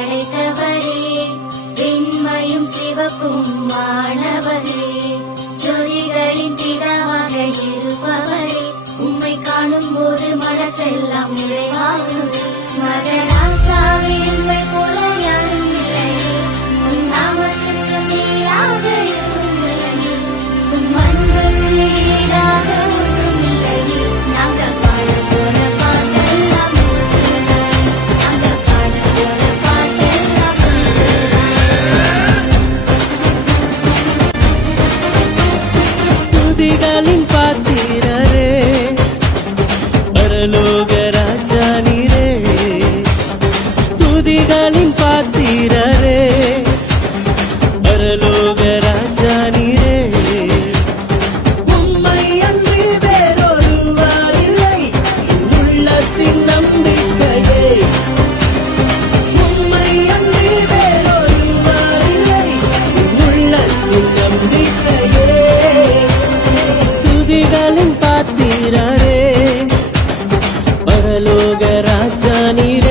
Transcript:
படைத்தவரே, வெண்மையும் சிவப்பும் மாணவரே, ஜோதிகளின் பிதாவாக இருப்பவரே, உம்மை காணும் போது மனசெல்லாம் நிறைவாகும். மகராசாவே, உம்மை போல யாரும் இல்லையே, உம் நாமத்துக்கு நீராக எதுவும் இல்லையே, உம் அன்புக்கு ஈடாக ஒன்றும் இல்லையே. நாங்கள் பாட போற பாட்டெல்லாம் நாங்கள் பாட போற பாட்டெல்லாம் துதிகளின் பாத்திரரே, பரலோக ராஜா நீரே. துதிகளின் பாத்திரரே, பரலோக ராஜா நீரே. உம்மை அன்றி வேறொருவர் இல்லை, உள்ளத்தின் நம்பிக்கையே. உம்மை அன்றி வேறொருவர் இல்லை, உள்ளத்தின் நம்பிக்கையே. துதிகளின் பாத்திரரே, பரலோக ராஜா நீரே.